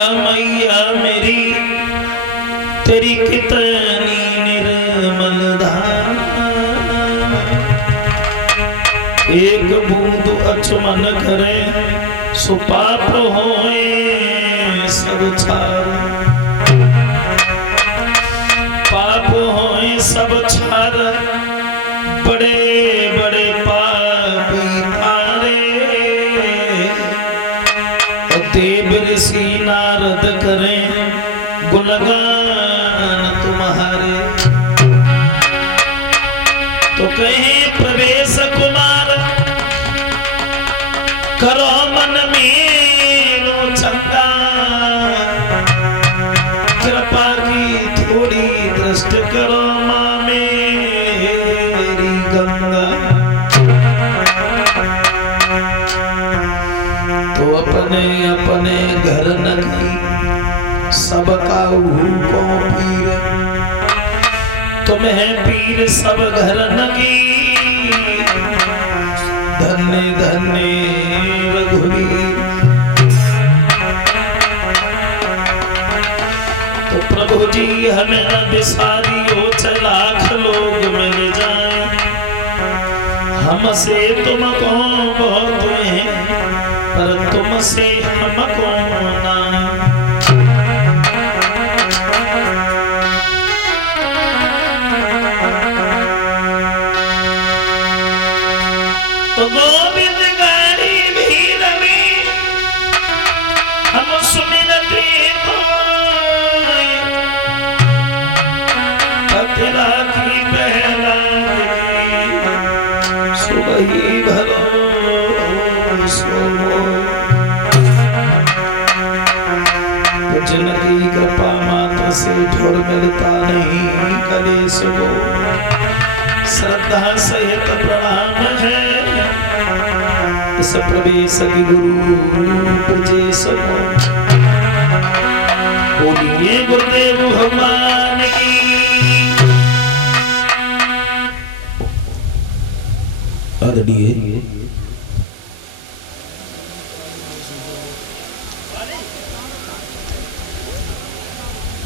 मैया मेरी तेरी कितनी निर्मल धारा, एक बूंद अचमन करे सो पाप होए सब छार, पाप होए सब छार, बड़े बड़े पापी तारे, देव ऋषि नारद करें गुणगान तुम्हारे, तो कहे प्रवेश कुमार करो मन में चंगा, कृपा की थोड़ी दृष्टि करो मां मेरी गंगा। तो अपने अपने घर नगी सबका को पीर, तुम्हें पीर सब घर नगी, धन्य धन्य रघुवीर। तो प्रभु जी हमें न बिसारियो, लाख लोग मिल जाए, हमसे तुम कौन बहुत हैं, पर तुमसे हमको ना। तो गोविंद गाड़ी भीड़ में हम सुमिरते तो पतिला की पहला सुबह ही भलो सोमो, जिनकी कृपा मात्र से ठोर मिलता नहीं कलेश को, श्रद्धा सहित प्रणाम है इस प्रवेश की गुरु प्रजेश को। बोलिए गुरुदेव भगवान की। आदरणीय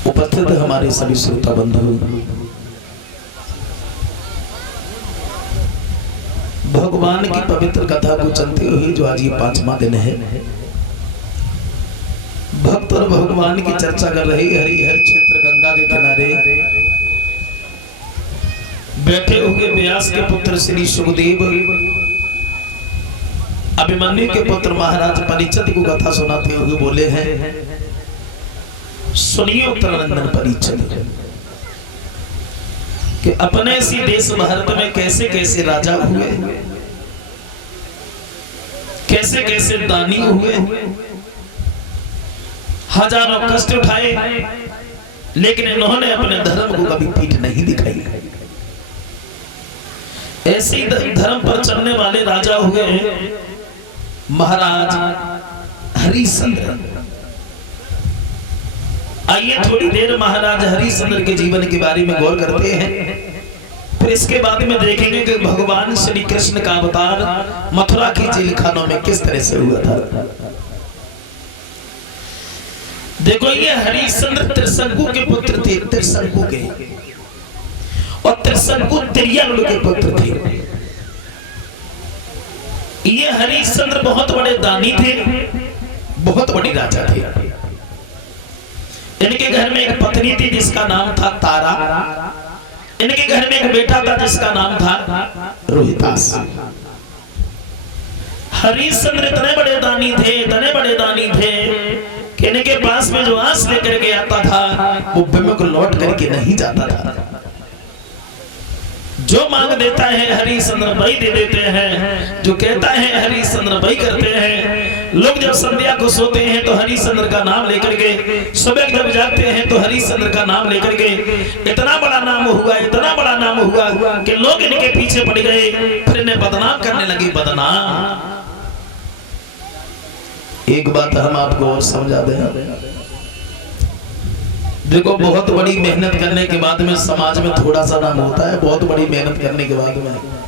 उपस्थित हमारे सभी श्रोता बंधु, भगवान की पवित्र कथा को चलते हुए जो आज ये 5वां दिन है, भक्त और भगवान की चर्चा कर रहे हरिहर क्षेत्र गंगा के किनारे बैठे हुए व्यास के पुत्र श्री सुखदेव अभिमन्यु के पुत्र महाराज परीक्षित को कथा सुनाते हुए बोले हैं, सुनिए उत्तरानंदन परीक्षित कि अपने सी देश भारत में कैसे कैसे राजा हुए, कैसे कैसे दानी हुए, हजारों कष्ट उठाए, लेकिन इन्होंने अपने धर्म को कभी पीठ नहीं दिखाई। ऐसे धर्म पर चलने वाले राजा हुए महाराज हरिश्चंद्र। आइए थोड़ी देर महाराज हरिश्चंद्र के जीवन के बारे में गौर करते हैं, फिर इसके बाद में देखेंगे कि भगवान श्री कृष्ण का अवतार मथुरा की जेल खानों में किस तरह से हुआ था। देखो ये हरिश्चंद्र त्रिशंकु के पुत्र थे, त्रिशंकु के, और त्रिशंकु त्रियंग के पुत्र थे। ये हरिश्चंद्र बहुत बड़े दानी थे, बहुत बड़े राजा थे। इनके घर में एक पत्नी थी जिसका नाम था तारा, इनके घर में एक बेटा था जिसका नाम था रोहितास। हरिश्चंद्र इतने बड़े दानी थे, इतने बड़े दानी थे कि इनके पास में जो आंस लेकर के आता था वो बिम्ब को लौट करके नहीं जाता था। जो मांग देता है हरिश्चंद्र भाई दे देते हैं, जो कहता है हरिश्चंद्र भाई करते हैं। लोग जब संध्या को सोते हैं तो हरिश्चंद्र का नाम लेकर के, सुबह जब जागते हैं तो हरिश्चंद्र का नाम लेकर के, इतना बड़ा नाम हुआ, इतना बड़ा नाम हुआ कि लोग इनके पीछे पड़ गए, फिर इन्हें बदनाम करने लगे। बदनाम एक बात हम आपको और समझा दें, देखो बहुत बड़ी मेहनत करने के बाद में समाज में थोड़ा सा नाम होता है, बहुत बड़ी मेहनत करने के बाद में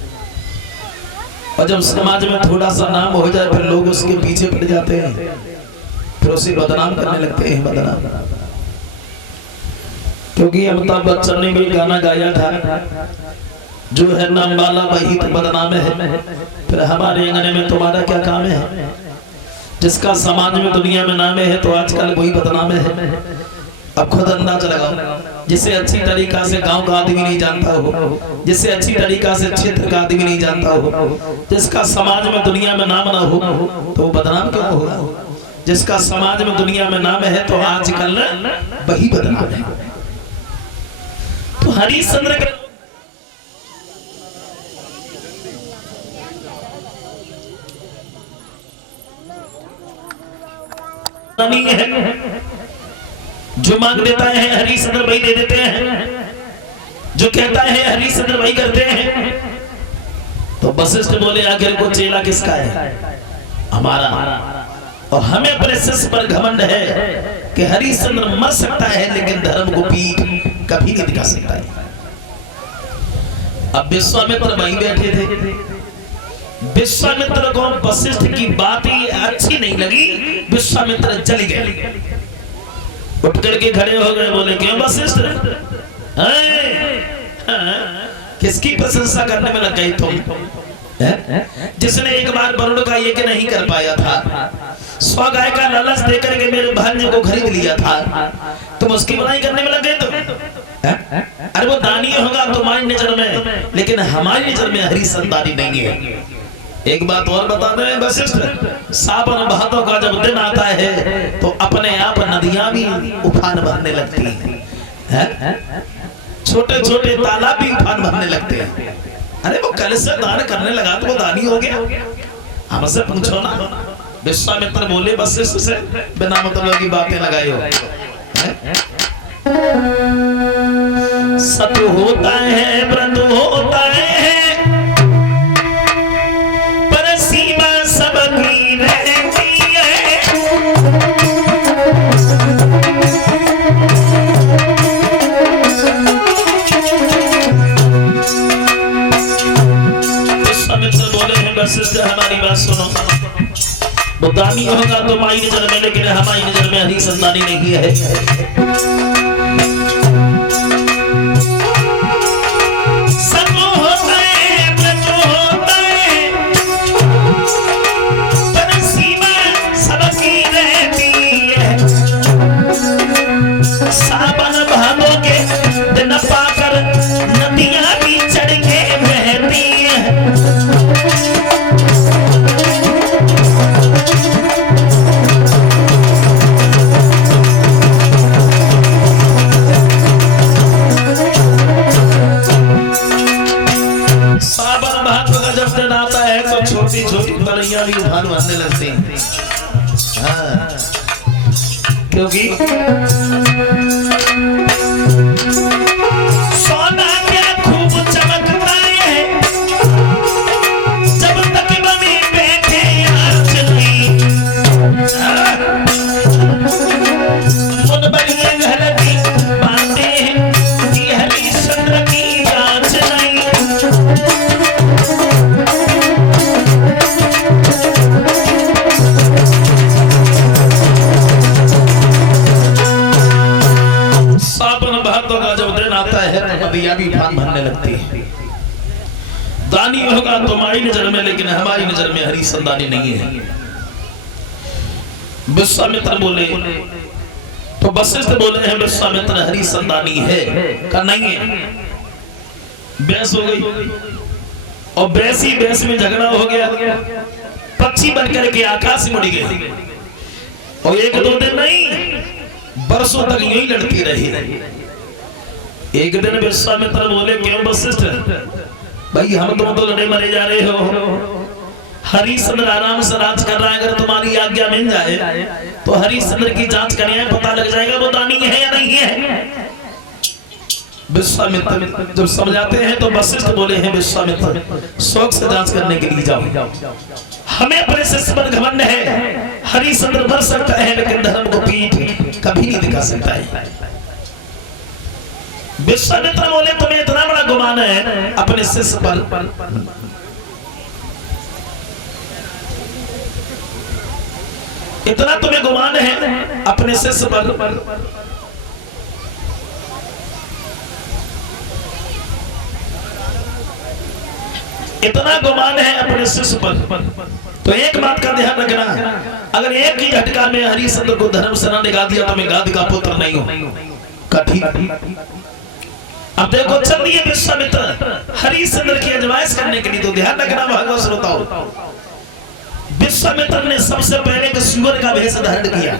और जब समाज में थोड़ा सा नाम हो जाए फिर लोग उसके पीछे पड़ जाते हैं, फिर उसे बदनाम करने लगते हैं, बदनाम। क्योंकि अमिताभ बच्चन ने भी गाना गाया था, जो है नाम वाला वही तो बदनाम है। फिर हमारे अंगने में तुम्हारा क्या काम है? जिसका समाज में दुनिया में नाम है तो आजकल वही बदनाम है। अब खुद अंदाज लगाओ, जिसे अच्छी तरीका से गांव का आदमी नहीं जानता हो, जिसे अच्छी तरीका से क्षेत्र का आदमी नहीं जानता हो, जिसका समाज में दुनिया में नाम ना हो तो वो बदनाम क्यों होगा? जिसका समाज में दुनिया में नाम है तो आजकल वही बदनाम है। तो हरिश्चंद्र के जो मांग देता है हरिश्चंद्र भाई दे देते हैं, जो कहता है हरिश्चंद्र भाई करते हैं। तो वशिष्ठ बोले आखिर को चेला किसका है? हमारा। और हमें अपने शिष्य पर घमंड है कि हरिश्चंद्र मर सकता है लेकिन धर्म को पीठ कभी नहीं दिखा सकता है। अब विश्वामित्र वहीं बैठे थे। विश्वामित्र को वशिष्ठ की बात ही अच्छी नहीं लगी, विश्वामित्र जल गए, उठ करके खड़े हो गए, बोले क्यों वशिष्ठ, किसकी प्रशंसा करने में लग गई तुम? जिसने एक बार वरुण का ये नहीं कर पाया था, स्वगाय का लालच देकर के मेरे भांजे को खरीद लिया था, तुम उसकी बुराई करने में लग गए तुम? अरे वो दानी होगा तुम्हारी नजर में, लेकिन हमारी नजर में हरिश्चंद्र दानी नहीं है। एक बात और बता दें वशिष्ठ, सावन भादों का जब दिन आता है तो अपने आप नदियां भी उफान भरने लगती हैं, छोटे छोटे तालाब भी उफान भरने लगते हैं। अरे वो कल से दान करने लगा तो वो दानी हो गया, हमसे पूछो ना। विश्वामित्र बोले वशिष्ठ से, बिना मतलब की बातें लगाई हो। सत्य होता है, व्रत होता है, हमारी बात सुनो, वो दानी होगा तुम्हारी नजर में, लेकिन हमारी नजर में हरिश्चंद्र दानी नहीं है। सब होता है, व्रत होता है, पर सीमा सबकी रहती है। सावन भादों के दिन पाकर नदियां भी चढ़ के बहती है। छोटी छोटी बलैया भी उफान भरने लगते हैं, क्योंकि सोना क्या खूब चमकता है जब तक बनी बैठे आंचली, मुन बनिए घर की बातें कि हरिश्चंद्र की जांच नहीं। भी उफान भरने लगती है। दानी होगा तुम्हारी नजर में, लेकिन हमारी नजर में हरिश्चंद्र दानी नहीं है। विश्वामित्र बोले तो वशिष्ठ बोले हैं विश्वामित्र हरिश्चंद्र दानी है का नहीं है। बहस हो गई और बहस में झगड़ा हो गया, पक्षी बनकर के आकाश में उड़ गए और एक दो दिन नहीं बरसों तक यही लड़ती रही। एक दिन विश्वामित्र बोले क्यों वशिष्ठ भाई, हम तुम तो लड़े मरे जा रहे हो, हरिश्चंद्र आराम से राज कर रहा है, अगर तुम्हारी आज्ञा मिल जाए तो हरिश्चंद्र की जांच करने पता लग जाएगा वो दानी है या नहीं है। विश्वामित्र जब समझाते हैं तो वशिष्ठ बोले हैं विश्वामित्र शौक से जांच करने के लिए जाओ, हमें अपने शिष्य पर घमंड है, हरिश्चंद्र मर सकता है लेकिन धर्म को पीठ कभी नहीं दिखा सकता है। विश्वामित्र बोले तुम्हें इतना बड़ा गुमान है अपने शिष्य पर, इतना तुम्हें गुमान है अपने शिष्य पर, इतना गुमान है अपने शिष्य पर, तो एक बात का ध्यान रखना, अगर एक ही झटका में हरिश्चंद्र को धर्म से न निकाल दिया तो मैं गाद का पुत्र नहीं हूं। कठी अब देखो चल रही है विश्वामित्र हरिश्चंद्र की अजमाइश करने के लिए, तो ध्यान रखना भागवत श्रोताओ, विश्वामित्र ने सबसे पहले सुअर का भेष धारण किया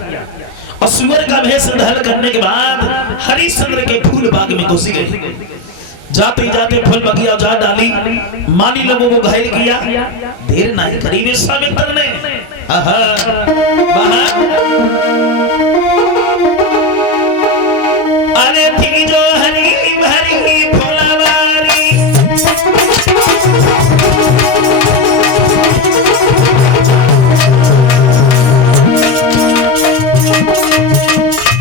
और सुअर का भेष धारण करने के बाद हरिश्चंद्र के फूल बाग में घुस गए। जाते जाते फूल बगिया जा डाली, माली लोगों को घायल किया। देर नहीं करी विश्वामित्र ने, अरे थी जो हरी भरी फुलवारी,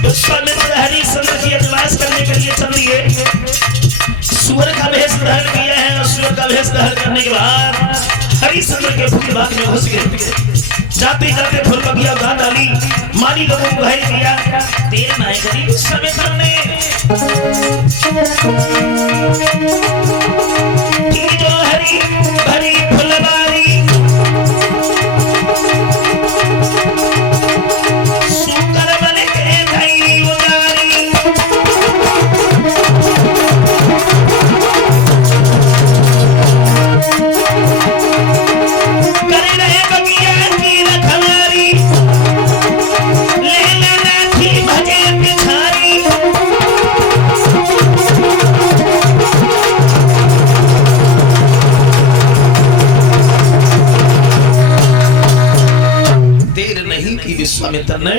विश्वामित्र हरिश्चंद्र की अजमाइश करने के लिए चल दिए। सुअर का भेष धारण किया है और सुअर का भेष धारण करने के बाद हरिश्चंद्र के फूल बाग में घुस गए। जाते जाते फूल बगिया उड़ा डाली, माली लोगों को घायल किया। देर नहीं करी विश्वामित्र ने, थी जो हरी भरी फुलवारी, सुकर बन के धई उतारी, करे रहे बगिया की रखवारी, ले लेना थी भजे पिछारी। देर नहीं कि विश्वामित्र ने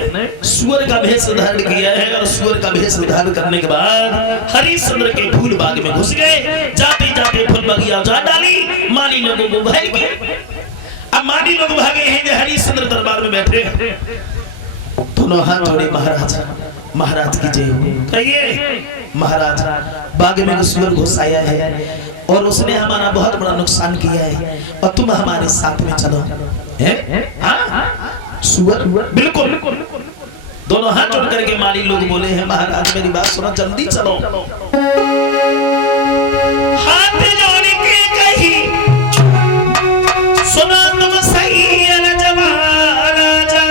सुअर का भेष धारण किया है और सुअर का भेष धारण करने के बाद हरिश्चंद्र के फूल बाग में घुस गए। जाते जाते फूल बगिया जा डाली, माली लोगों को घायल किया। अब माली लोग भागे हैं जो हरिश्चंद्र दरबार में बैठे, दोनों हाथ जोड़े, महाराज महाराज की जय हो। कहिए महाराज, बाग में सुअर घुस आया है और उसने हमारा बहुत बड़ा नुकसान किया है और तुम हमारे साथ में चलो। सुअर बिल्कुल। दोनों हाथ जोड़ करके माली लोग बोले हैं महाराज मेरी बात सुनो, जल्दी चलो। हाथ जोड़ के कही सुनो तुम सही राजा,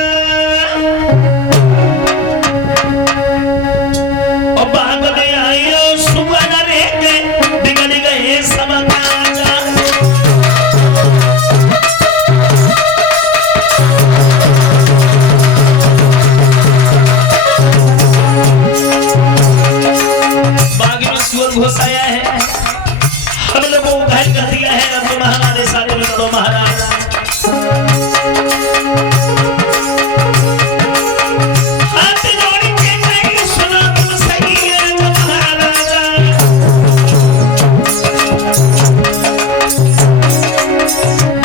और बाग में आयो सुअर रे बिगड़ गए सब काजा। बाग में सुअर घुस आया है, हम लोगों को घायल कर दिया है, अब तुम हमारे साथ में चलो महाराज। हाथ जोड़ के कहीं सुनो तुम सही महाराजा,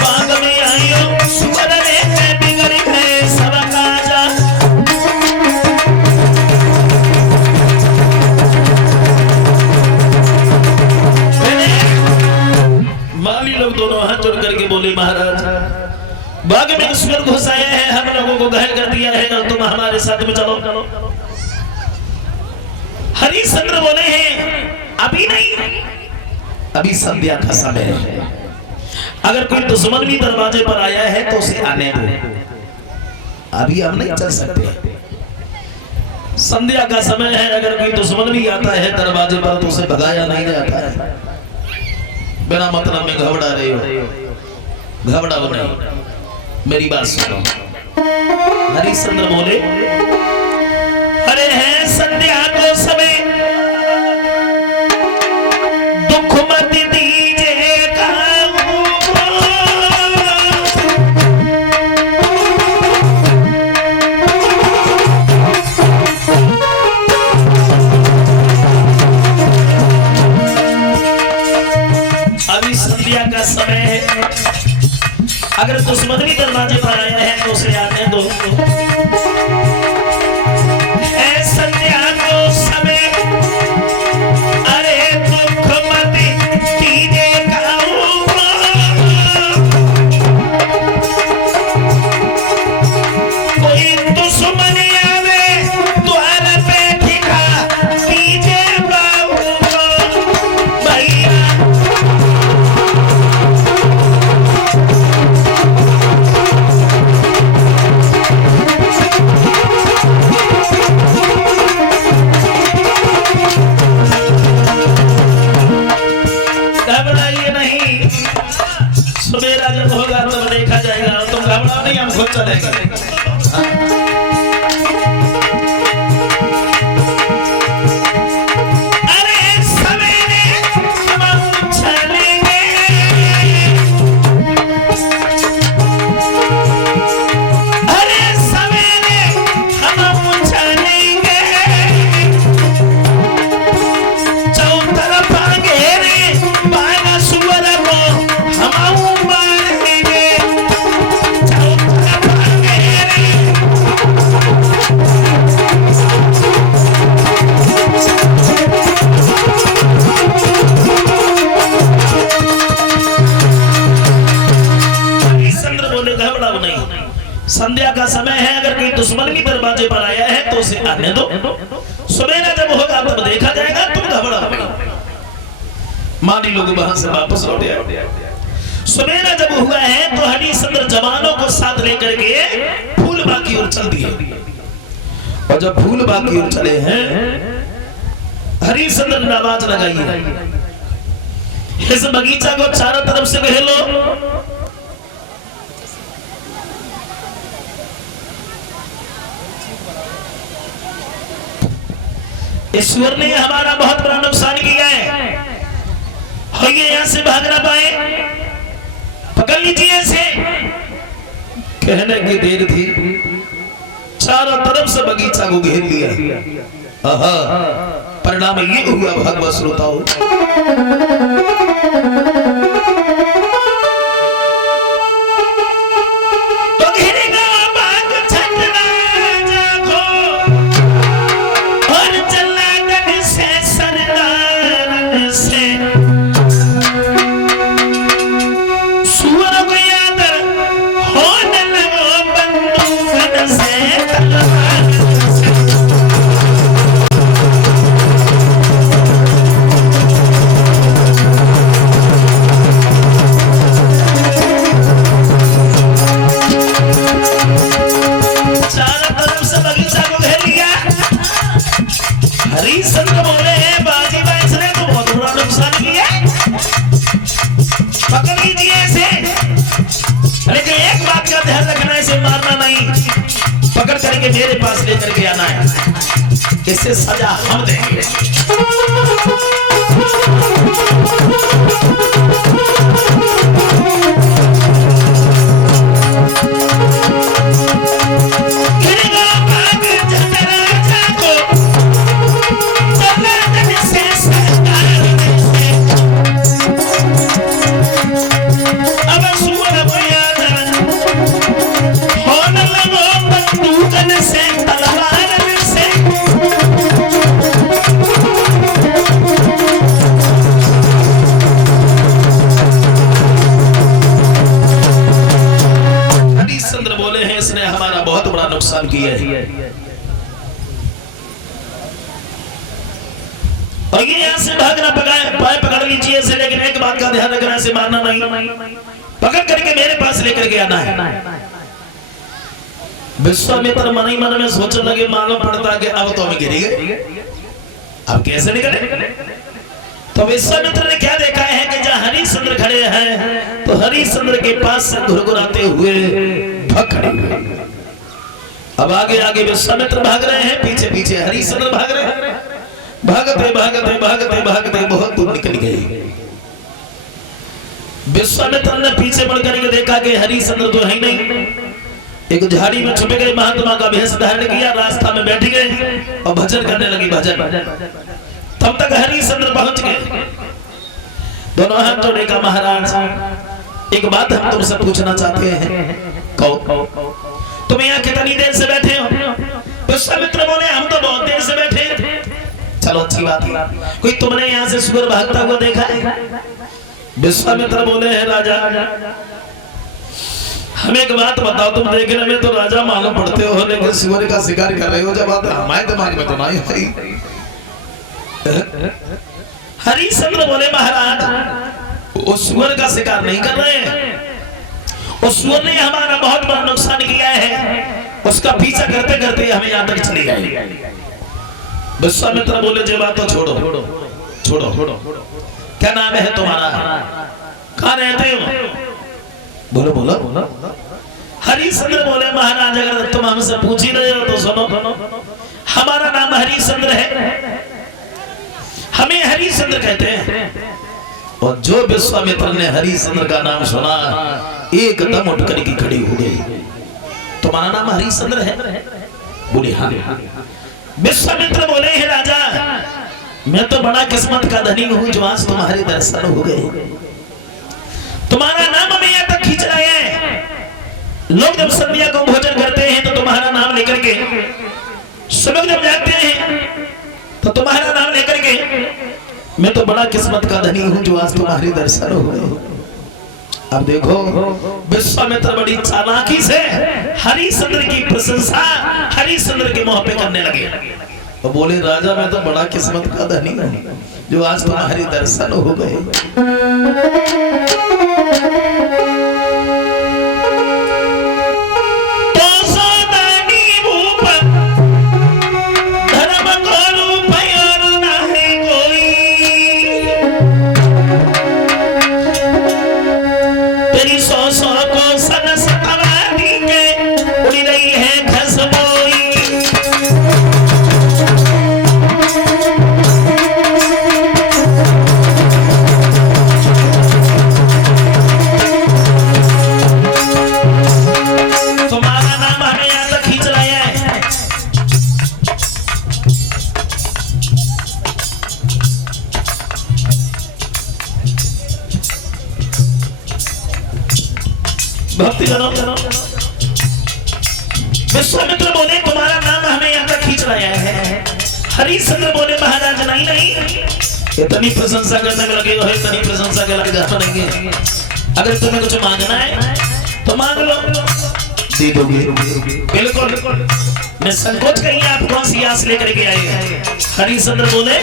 बाग में आयो सुअर रे बिगड़ गए सब काजा। माली लोग दोनों हाथ जोड़ करके बोले महाराज बाग में सुअर घुस आया है, हम लोगों को घायल कर दिया है और तुम हमारे साथ में चलो। हरिश्चंद्र बोले हैं अभी नहीं, अभी संध्या का समय है, अगर कोई दुश्मन भी दरवाजे पर आया है तो उसे आने दो, अभी हम नहीं चल सकते। संध्या का समय है, अगर कोई दुश्मन भी आता है दरवाजे पर तो उसे भगाया नहीं जाता है। बिना मतलब में घबरा रहे हो, घबराओ नहीं, मेरी बात सुनो। हरिश्चंद्र बोले अरे है संध्या को समय, दुख मत दीजिए काहू को, अभी संध्या का समय है, अगर दुश्मन भी दरवाजे पर आए हैं तो उसे आने दो। है संध्या को समय, अरे दुख मत दीजिए काहू को, कोई चलेंगे। संध्या का समय है, अगर कोई दुश्मन भी दरवाजे पर आया है तो उसे आने दो। सवेरा जब होगा तब देखा जाएगा, तुम घबराओ। मानी लोग वहां से वापस लौट आए। सवेरा जब हुआ है तो हरिश्चंद्र जवानों को साथ लेकर के फूलबाग की ओर चल दिए। और जब फूलबाग की ओर चले हैं, हरिश्चंद्र ने आवाज लगाई है, इस बगीचा को चारों तरफ से घेर लो। ईश्वर ने हमारा बहुत बड़ा नुकसान किया है, ये यहां से भाग ना पाए, पकड़ लीजिए इसे। कहने की देर थी, चारों तरफ से बगीचा को घेर लिया। परिणाम ये हुआ भगवत श्रोताओं, हरिश्चंद्र बोले हैं बाजी भाई इसने तो बहुत बड़ा नुकसान किया, पकड़ लीजिए इसे। लेकिन एक बात का ध्यान रखना, इसे मारना नहीं, पकड़ करके मेरे पास लेकर के आना है, इससे सजा हम देंगे। इसने हमारा बहुत बड़ा नुकसान किया है, और ये यहाँ से भागना पाए पकड़ लीजिए इसे। लेकिन एक बात का ध्यान रखना, इसे मारना नहीं, पकड़ करके मेरे पास लेकर के आना है। विश्वामित्र मन ही मन में सोचने लगे, मालूम पड़ता कि अब तो हम गिर गए, अब कैसे निकले। तो विश्वामित्र ने क्या देखा है कि जहाँ हरिश्चंद्र खड़े हैं तो हरिश्चंद्र के पास से घुरघुराते हुए भाग खड़े हुए। अब आगे आगे विश्वामित्र भाग रहे हैं, पीछे पीछे हरिश्चंद्र भाग रहे हैं। भागते भागते भागते भागते बहुत दूर निकल गए। विश्वामित्र ने पीछे बढ़ करके देखा कि हरिश्चंद्र तो है ही नहीं। एक झाड़ी में छुप गए, महात्मा का भेष धारण किया, रास्ता में बैठ गए और भजन करने लगी। भजन तब तक हरिश्चंद्र पहुंच गए। दोनों हाथ जोड़ेगा, महाराज एक बात हम तुमसे पूछना चाहते हैं। कहो तुम यहाँ कितनी देर से बैठे हो? विश्वामित्र बोले हम तो बहुत देर से बैठे हैं। चलो अच्छी बात है, कोई तुमने यहाँ से सुअर भागता हुआ देखा है? विश्वामित्र बोले हैं राजा हमें एक बात बताओ, तुम देखने में तो राजा मालूम पड़ते हो, लेकिन सुअर का शिकार कर रहे हो, जब बात हमारे दिमाग में तो नहीं आई। हरिश्चंद्र बोले महाराज उस सुअर का शिकार नहीं कर रहे हैं, उस सुअर ने हमारा बहुत बड़ा नुकसान किया है, उसका पीछा करते करते हमें यहाँ तक चली गई। विश्वामित्र बोले जे बात तो छोड़ो छोड़ो छोड़ो, क्या नाम है तुम्हारा, कहाँ रहते हो? बोलो बोलो। हरिश्चंद्र बोले महाराज अगर तुम हमसे पूछ ही रहे हो तो सुनो, हमारा नाम हरिश्चंद्र है, हमें हरिश्चंद्र कहते हैं। और जो विश्वामित्र ने हरिश्चंद्र का नाम सुना एकदम उठ करके खड़ी हो गई। तुम्हारा नाम हरिश्चंद्र है? बोले हाँ। विश्वामित्र बोले हे राजा, मैं तो बड़ा किस्मत का धनी हूँ जो आज तुम्हारे दर्शन हो गए। तुम्हारा नाम हमें यहाँ तक खींच रहे हैं। लोग जब संध्या को भोजन करते हैं तो तुम्हारा नाम लेकर के, सुबह जब जाते हैं तो तुम्हारा नाम लेकर के, मैं तो बड़ा किस्मत का धनी हूँ जो आज तुम्हारे दर्शन हो गए। अब देखो विश्वामित्र बड़ी चालाकी से हरिश्चंद्र की प्रशंसा हरिश्चंद्र के मुंह पे करने लगे। तो बोले राजा मैं तो बड़ा किस्मत का धनी हूँ जो आज तुम्हारे दर्शन हो गए। विश्वामित्र बोले तुम्हारा नाम हमें यहाँ तक खींच लाया है। हरिश्चंद्र बोले महाराज नहीं नहीं, इतनी प्रशंसा करने में लगे हो, इतनी प्रशंसा के लगे जाना नहीं है। अगर तुम्हें कुछ मांगना है तो मांग लो, दे दोगे बिल्कुल। मैं संकोच कहीं आप कौन सी आस लेकर के आए? हरिश्चंद्र बोले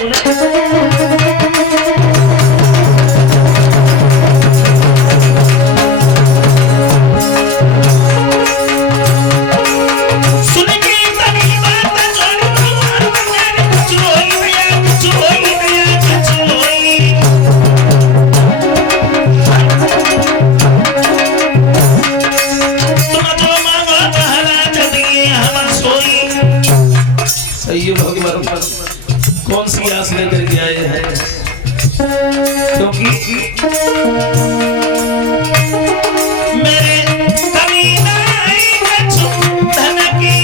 कौन सी आस लेकर के आए हैं? क्योंकि मेरे कमीना धन की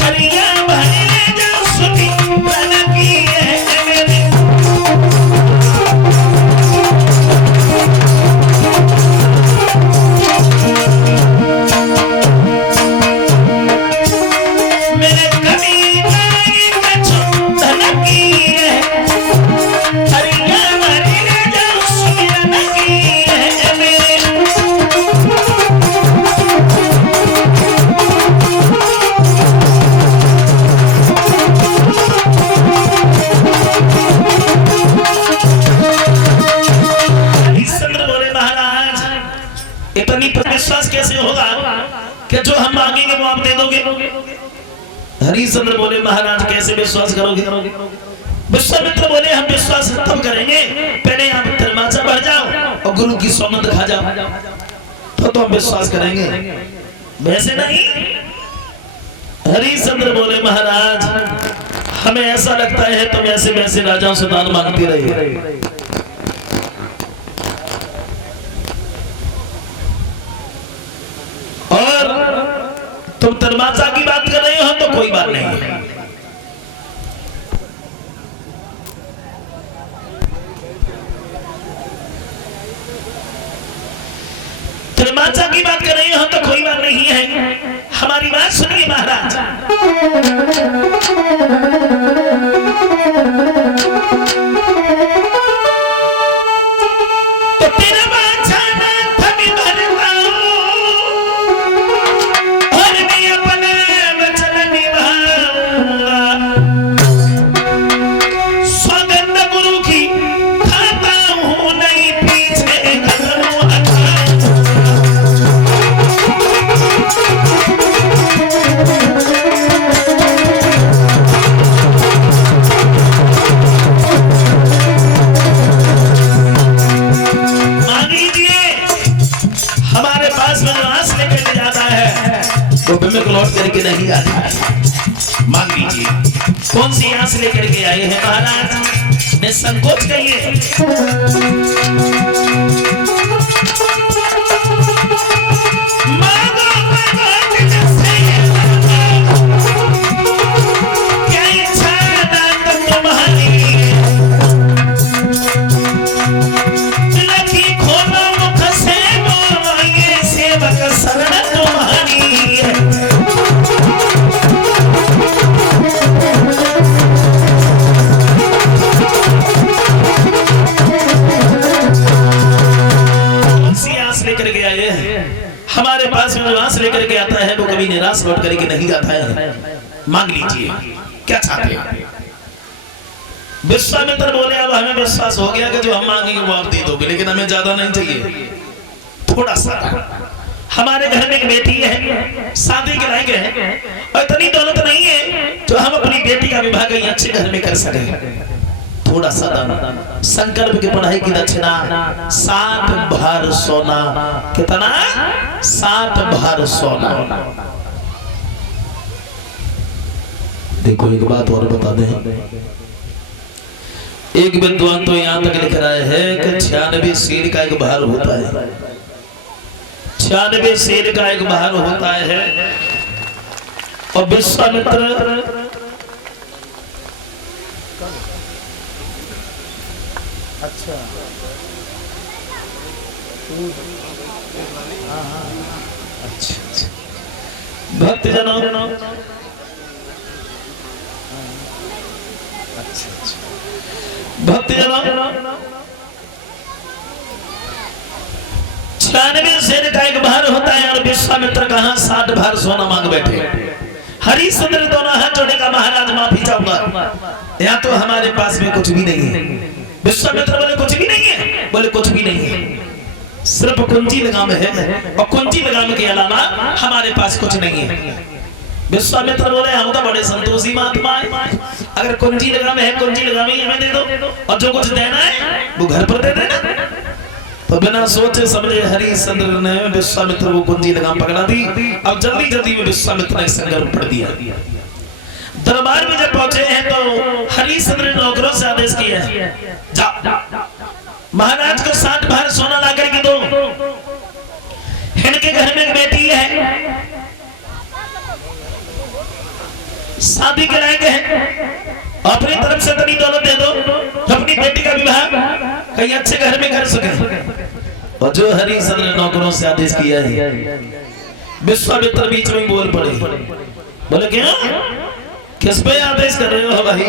हरिया भरे जो सुनी धन की विश्वास कैसे होगा कि जो हम मांगेंगे वो आप दे दोगे? हरिश्चंद्र बोले महाराज कैसे विश्वास करोगे? विश्वामित्र बोले हम विश्वास तब करेंगे पहले आप तमाचा भर जाओ और गुरु की सौगंध खा जाओ तो हम विश्वास करेंगे, वैसे नहीं। हरिश्चंद्र बोले महाराज हमें ऐसा लगता है तुम ऐसे वैसे राजाओं से दान मांगते रहे, तुम तमाचा की बात कर रहे हो तो कोई बात नहीं है। तमाचा की बात कर रहे हो तो कोई बात नहीं है। हमारी बात सुनिए महाराज। तो तेरा बादशाह नहीं आता है। मांग लीजिए कौन सी आस लेकर के आए हैं महाराज, निसंकोच कहिए। हमारे पास में निवास लेकर के आता है वो कभी निराश लौट करके नहीं जाता है। मांग लीजिए क्या चाहते हैं। विश्वामित्र बोले अब हमें विश्वास हो गया कि जो हम मांगेंगे वो आप दे दोगे, लेकिन हमें ज्यादा नहीं चाहिए, थोड़ा सा। हमारे घर में एक बेटी है, शादी के लायक है और इतनी दौलत नहीं है जो हम अपनी बेटी का विवाह कहीं अच्छे घर में कर सके। थोड़ा सा दान, संकल्प की पढ़ाई की दक्षिणा 7 भार सोना। कितना? 7 भार सोना। देखो एक बात और बता दें, एक विद्वान तो यहां तक लिख रहा है कि 96 शेर का एक भार होता है, 96 शेर का एक भार होता है। और विश्वामित्र अच्छा अच्छा भक्त जनों भक्त जनों 96 शेर का एक भार होता है और विश्वामित्र कहां 60 भार सोना मांग बैठे। हरिश्चंद्र दोनों हाथ जोड़े का महाराज माफी चाहूंगा, या तो हमारे पास में कुछ भी नहीं है। विश्वामित्र बोले कुछ भी नहीं है, बोले कुछ भी नहीं है, सिर्फ कुंजी लगाम है और कुंजी लगाम के अलावा हमारे पास कुछ नहीं है। विश्वामित्र बोले हम तो बड़े संतोषी महात्मा है, अगर कुंजी लगाम है, कुंजी लगाम ही हमें दे दो और जो कुछ देना है वो घर पर दे देना। तो बिना सोचे समझे हरिश्चंद्र ने विश्वामित्र को कुंजी लगाम पकड़ा दी। अब जल्दी जल्दी में विश्वामित्र ने संकल्प पढ़ दिया। दरबार में जब पहुंचे हैं तो हरिश्चंद्र ने नौकरों से आदेश किया जा महाराज को 60 भार सोना ला करके दो। इनके घर में एक बेटी है, शादी के लायक है, अपनी तरफ से तनी दौलत दे दो तो अपनी बेटी का विवाह कहीं अच्छे घर में कर सके। और जो हरिश्चंद्र ने नौकरों से आदेश किया है, विश्वामित्र बीच में बोल पड़े, बोले क्या किस पे आदेश कर रहे हो भाई?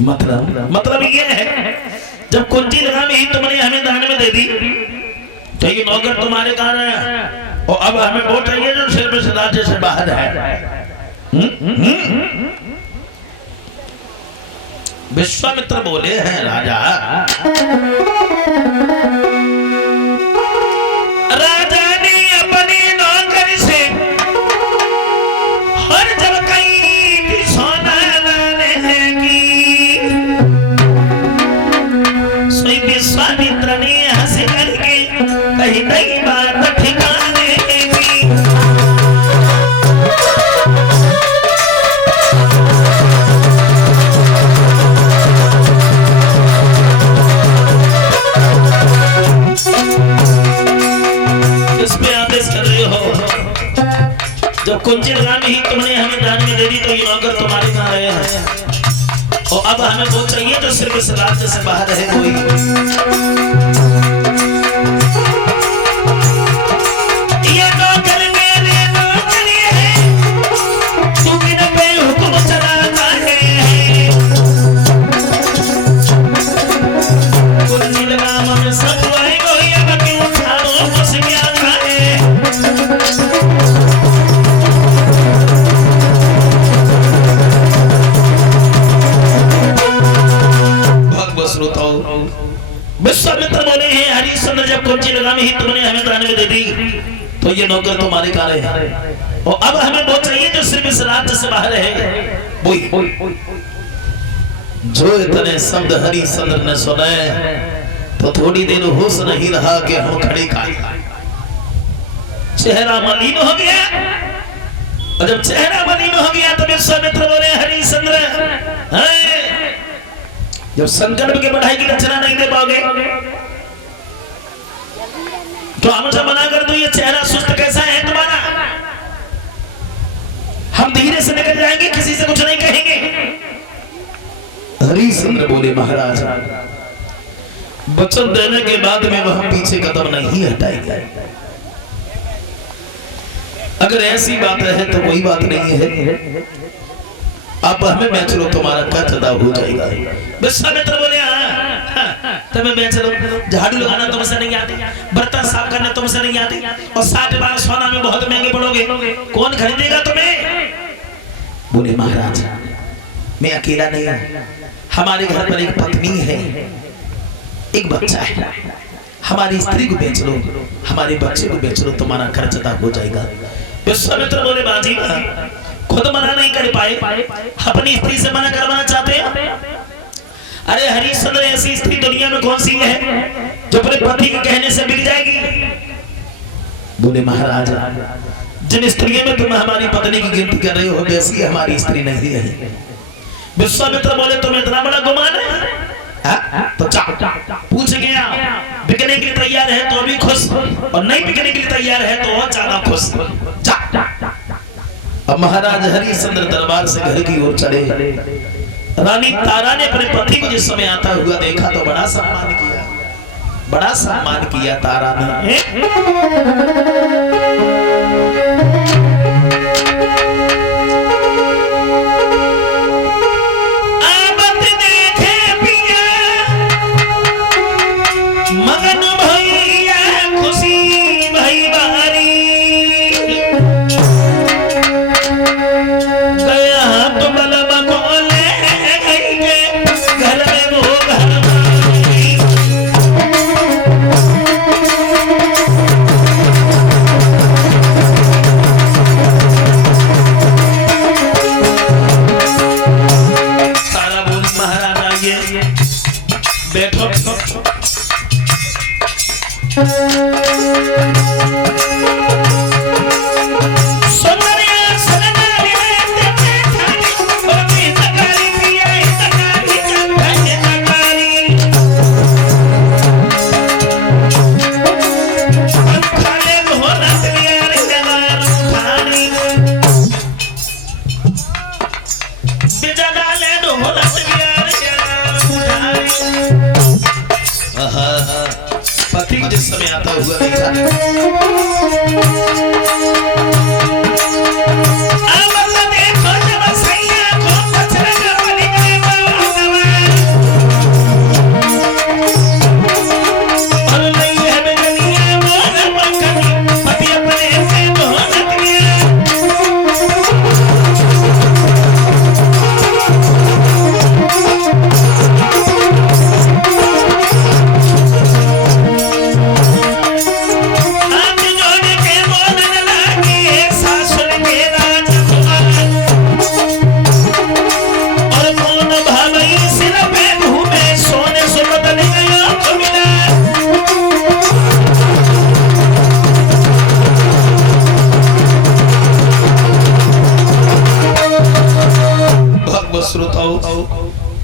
मतलब ये है जब कुंजी लगा में ही तुमने हमें दान में दे दी तो ये नौकर तुम्हारे कारण है और अब हमें वो चाहिए जो सिर्फ इस राज्य से बाहर है। विश्वामित्र बोले हैं राजा, राजा ने अपने नौकर से हर जब कहीं भी सोना लाने की, सोई विश्वामित्र ने हंस करके कही नई बात ठिकाने की। जब कुंजी लगाने ही तुमने हमें दान में दे दी तो ये नौकर तुम्हारे कहाँ रहे हैं और अब हमें वो चाहिए जो सिर्फ इस राज्य से बाहर है कोई। ये नौकर मेरे नौकर है, तू बिन पे हुक्म चलाता है, कुंजी लगाम में सब आए को अब क्यों ठाड़ो बस क्या खाए। विश्वामित्र बोले हैं हरिश्चंद्र जब कुंजी लगाम ही तुमने हमें दान में दे दी तो ये नौकर तुम्हारे कार्य है और अब हमें वो चाहिए जो सिर्फ इस राज्य से बाहर है वही। जो इतने शब्द हरिश्चंद्र ने सुने तो थोड़ी देर होश नहीं रहा कि हम खड़े खाए, चेहरा मलिन हो गया और जब चेहरा मलिन हो गया तो विश्वामित्र बोले हरिश्चंद्र, जब संकल्प की बढ़ाई की रचना नहीं दे पाओगे तो हमसे मना कर दो, ये चेहरा सुस्त कैसा है तुम्हारा, हम धीरे से निकल जाएंगे, किसी से कुछ नहीं कहेंगे। हरिश्चंद्र बोले महाराज वचन देने के बाद में वह पीछे कदम नहीं हटाएगा। अगर ऐसी बात है तो कोई बात नहीं है, आप हमें मैं चलो तुम्हारा कर्ज अदा हो जाएगा। विश्वामित्र बोले तुम्हें मैं चलो, झाड़ू लगाना तुमसे नहीं आती, बर्तन साफ करना तुमसे नहीं आती, और 60 बार सोना में बहुत महंगे पड़ोगे, कौन खरीदेगा तुम्हें? बोले महाराज मैं अकेला नहीं हूं, हमारे घर पर एक पत्नी है, एक बच्चा है, हमारी स्त्री को बेच लो, हमारे बच्चे को बेच लो, तुम्हारा खर्च अदा हो जाएगा। विश्वामित्र बोले बाजी खुद मना नहीं कर पाए, अपनी स्त्री से मना करवाना चाहते हैं? अरे हरिश्चंद्र ऐसी स्त्री दुनिया में कौन सी है जो अपने पति के कहने से मिल जाएगी? बोले महाराज जिन स्त्रियों में तुम हमारी पत्नी की गिनती कर रहे हो वैसी हमारी स्त्री नहीं है। विश्वामित्र बोले तुम्हें इतना बड़ा गुमान है? तो पूछ गया, बिकने के लिए तैयार है तो अभी खुश, और नहीं बिकने के लिए तैयार है तो और ज्यादा खुश। अब महाराज हरिश्चंद्र दरबार से घर की ओर चले। रानी तारा ने अपने पति को जिस समय आता हुआ देखा तो बड़ा सम्मान किया, बड़ा सम्मान किया तारा ने। पति को जिस समय आता हुआ देखा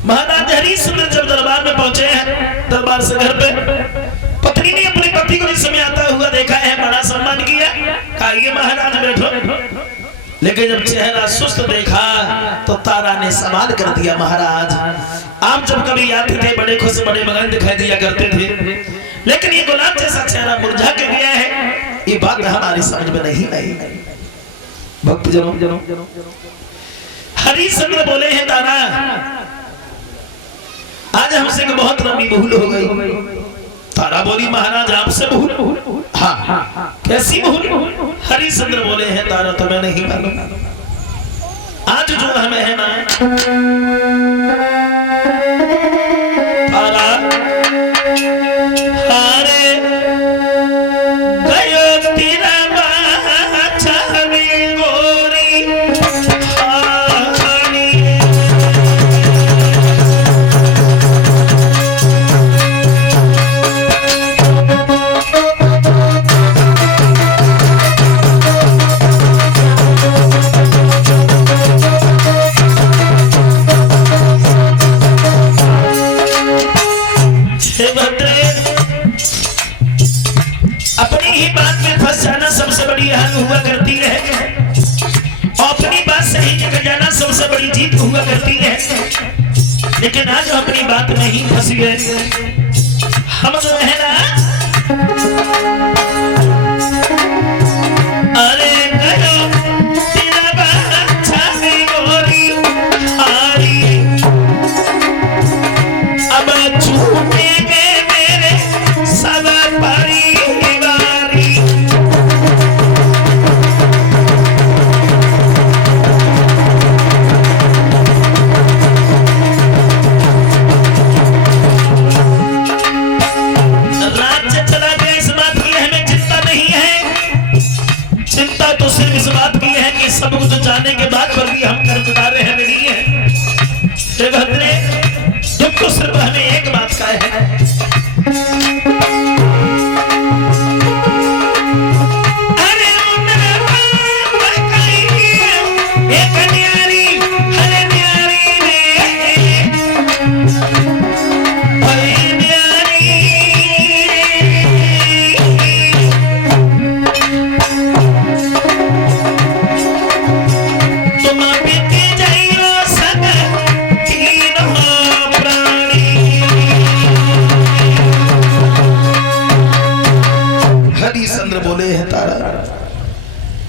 महाराज हरिश्चंद्र जब दरबार में पहुंचे हैं, दरबार से घर पे पत्नी ने अपने पति को इस समय आता हुआ देखा है, बड़ा सम्मान किया, कहा ये महाराज बैठो। लेकिन जब चेहरा सुस्त देखा तो तारा ने सवाल कर दिया, महाराज आप जब कभी आते थे बड़े खुश बड़े मगन दिखाई दिया करते थे, लेकिन ये गुलाब जैसा चेहरा मुरझा के गया है, ये बात हमारी समझ में नहीं आई। भक्तजनों हरिश्चंद्र बोले हैं तारा आज हमसे बहुत लंबी भूल हो गई। तारा बोली महाराज आपसे भूल? हाँ कैसी भूल? हरिश्चंद्र बोले हैं तारा तुम्हें नहीं मालूम, आज जो हमें है ना तारा हारे गयो तेरा बाचा में गोरी से बड़ी जीत हुआ करती है, लेकिन आज अपनी बात में ही फंस गए। हम जो है ना, अरे तेरा बाछा से गोरी हारी, अब छूटेंगे मेरे सब परिवारी। राज्य चला गया, इस बात की हमें चिंता नहीं है। चिंता तो सिर्फ इस बात की है कि सब कुछ जाने के बाद पर भी हम कर्जदार हैं नहीं है। दुख तो सिर्फ हमें एक बात का है,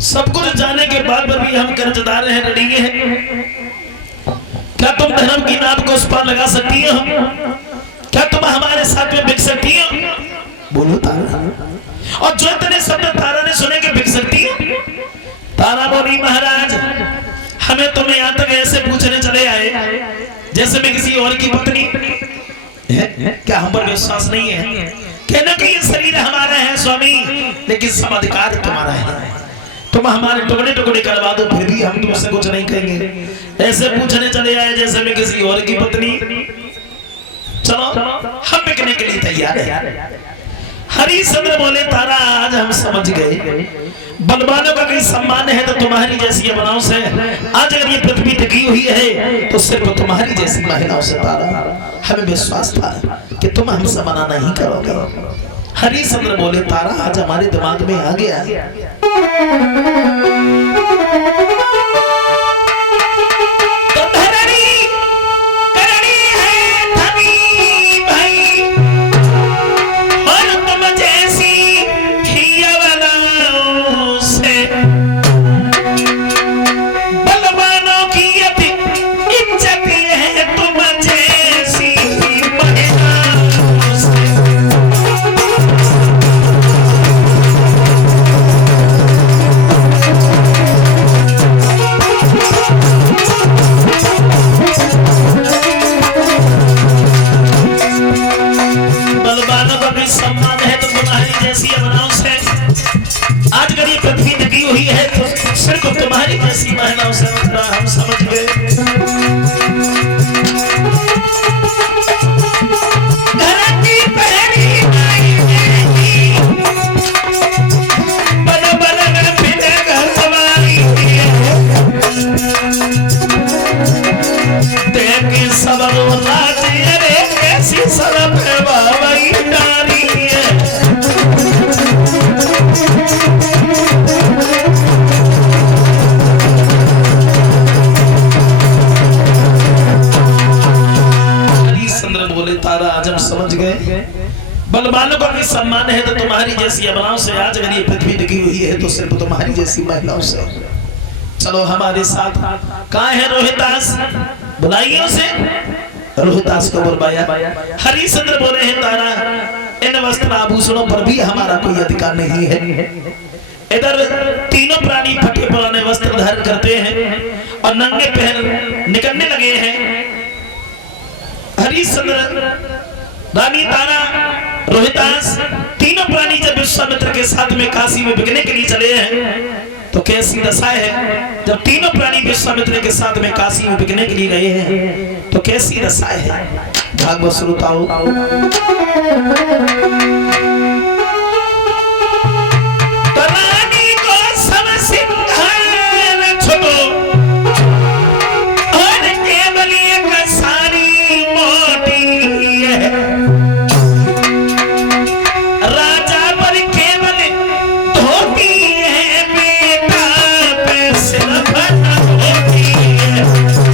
सब कुछ जाने के बाद भी हम कर्जदार हैं ऋणी हैं। क्या तुम धर्म की नाम को उस पार लगा सकती हो? क्या तुम हमारे साथ में बिक सकती हो? बोलो तारा। और जो इतने शब्द तारा ने सुने के बिक सकती हो? तारा बोली महाराज, हमें तुम यहाँ तक ऐसे पूछने चले आए जैसे मैं किसी और की पत्नी। क्या हम पर विश्वास नहीं है? कहना कि ये शरीर हमारा है स्वामी, लेकिन सब अधिकार तुम्हारा है। तुम हमारे टुकड़े टुकड़े करवा दो, फिर भी हम तुमसे कुछ नहीं कहेंगे। ऐसे पूछने चले आए जैसे मैं किसी और की पत्नी। चलो हम बिकने के लिए तैयार है। हरिश्चंद्र बोले तारा, आज हम समझ गए बलवानों का कोई सम्मान है तो तुम्हारी जैसी बनाओ से। आज अगर ये पृथ्वी टिकी हुई है तो सिर्फ तुम्हारी जैसी महिलाओं से तारा। हमें विश्वास था कि तुम हमसे मना नहीं करोगे। हरिश्चंद्र बोले तारा, आज हमारे दिमाग में आ गया तो धरणी करनी है धनी भाई, और तुम जैसी हियवलाओं से बलवानों की अति इज्जत है। तुम जैसी महिलाओं से सम्मान है तो तुम्हारी जैसी महिलाओं से। आज अगर ये पृथ्वी टिकी हुई है तो सिर्फ तुम्हारी जैसी महिलाओं से हम समझ गए। समझ गए बलवानों का भी सम्मान है तो तुम्हारी जैसी महिलाओं से। आज अगर ये पृथ्वी टिकी हुई है तो सिर्फ तुम्हारी जैसी महिलाओं से। चलो हमारे साथ। कहाँ है रोहितास? बुलाइए उसे। रोहितास को बुलवाया। हरिश्चंद्र बोले हैं तारा, इन वस्त्र आभूषणों पर भी हमारा कोई अधिकार नहीं है। इधर तीनों प्राणी फटे पुराने वस्त्र धारण करते हैं और नंगे पैर निकलने लगे हैं। हरिश्चंद्र, रानी तारा, रोहितास तीनों प्राणी जब विश्वामित्र के साथ में काशी में बिकने के लिए चले हैं तो कैसी दशा है। जब तीनों प्राणी विश्वामित्र के साथ में काशी में बिकने के लिए गए हैं तो कैसी दशा है। भागवत श्रोताओ, रानी को सब सिंहार छोड़ो और केवल एक सारी मोटी है। राजा पर केवल धोती है, बेटा पे सिर्फ धोती है।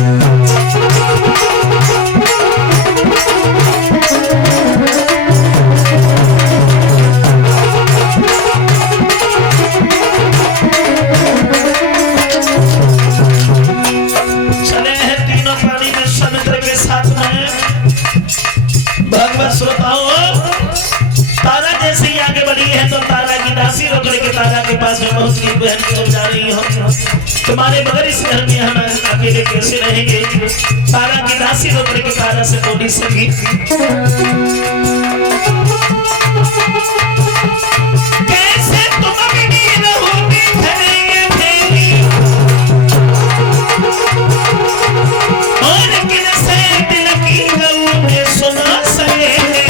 पहुंच गई बहन, तुम जा रही हो, तुम्हारे बगैर इस घर में हम अकेले कैसे रहेंगे। तारा की दासी होकर के तारा से बोली सकी, कैसे तुम अकेली रहोगी धरेंगे फेरी, और किनसे दिल की गऊ में सुना सकेंगे।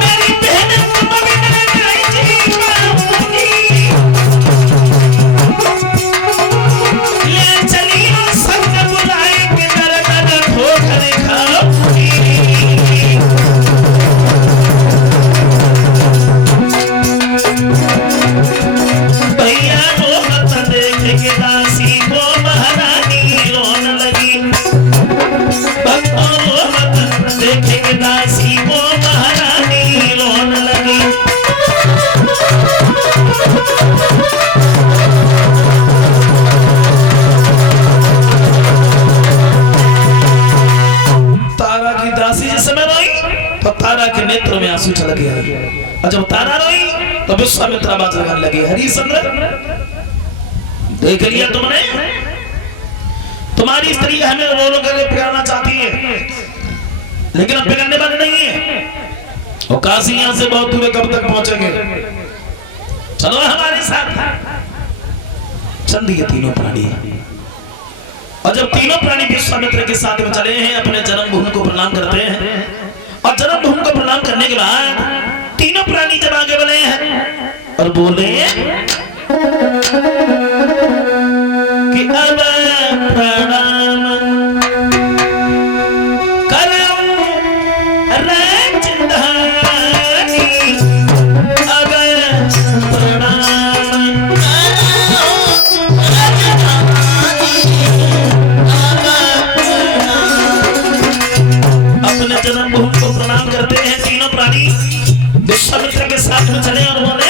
मेरी बहन तुम बिना नहीं जी पाऊंगी, ये चली संग बुलाए के दर दर ठोकर खाऊंगी। भैया वो मत देख के दासी को महारानी रोन लगी, भक्तों वो मत देख के दासी को महारानी रोन लगी। तारा की दासी जिस समय रोई तो तारा के नेत्र में आंसू छलक गया, और जब तारा रोई तो विश्वामित्र आवाज लगाने लगे, हरिश्चंद्र देख लिया तुमने, तुम्हारी स्त्री हमें रो रो करके पिघाड़ना चाहती है, लेकिन अब पिघलने वाली नहीं है। और काशी यहां से बहुत दूर है, कब तक पहुंचेंगे, चलो हमारे साथ। चल दिए तीनों प्राणी, और जब तीनों प्राणी विश्वामित्र के साथ में चले हैं, अपने जन्मभूमि को प्रणाम करते हैं, और जन्मभूमि को प्रणाम करने के बाद तीनों प्राणी जब आगे बढ़े हैं और बोले कि अब प्रणाम करो राजधानी, अब प्रणाम करो अपने जन्मभूमि को प्रणाम करते हैं तीनों प्राणी, विश्वामित्र के साथ में चले और बोले